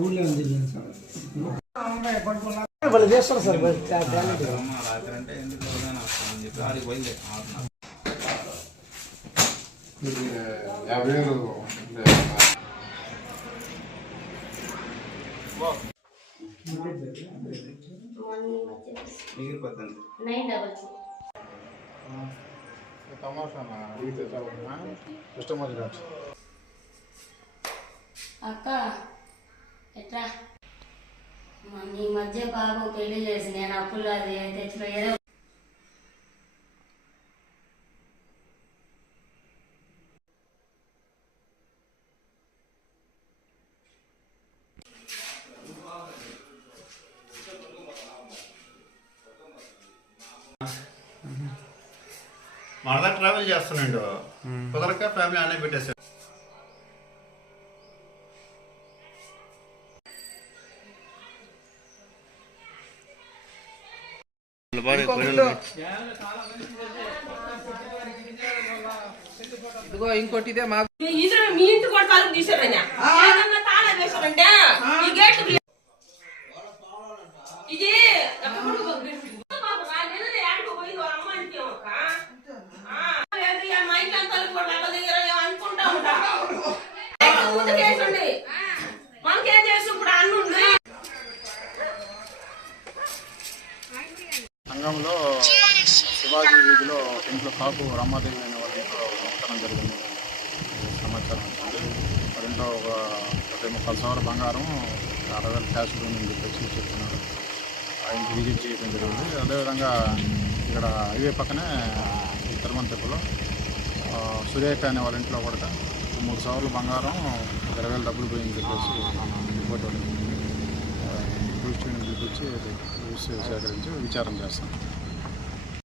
ఊళ్ళో ఉంది వాళ్ళు చేస్తారు సార్ రాత్రి అంటే ఎందుకు వస్తామని చెప్పి ఆడికి పోయింది 50,000 అక్క ఎట్లా ఈ మధ్య బాబు పెళ్లి చేసి నేను అప్పులు అది తెచ్చిపోయేదో మనదా ట్రావెల్ చేస్తున్నాడు కుదరక ఫ్యామిలీ అనే పెట్టేసాడు. ఇదిగో ఇంకోటి ఇదే మా మీ ఇంటి కూడా కాలం తీసారన్నా తాళం వేసారంటే ఈ గేట్ ఇది మా ఇంటి అంతా కూడా అనుకుంటా ఉంటా ముందుకు వేసండి మనకేం చేసి ఇప్పుడు అన్నుంది. సంఘంలో శివాజీ వీధిలో ఇంట్లో కాపు రామాదేవి అనే వాళ్ళ ఇంట్లో దొంగతనం జరిగింది సమాచారం వచ్చింది. వాళ్ళ ఇంట్లో ఒక 30,000 బంగారం 60,000 క్యాష్ అని చెప్పేసి చెప్తున్నారు. ఆ ఇంటి విజిట్ చేయడం జరిగింది. అదేవిధంగా ఇక్కడ హైవే పక్కనే తిరుమల సురేఖ అనే వాళ్ళ ఇంట్లో కూడా 3,000 బంగారం 20,000 డబ్బులు పోయిందని చెప్పేసి రిపోర్ట్ పడింది. పిలిపించి సేకరించి విచారణ చేస్తాం.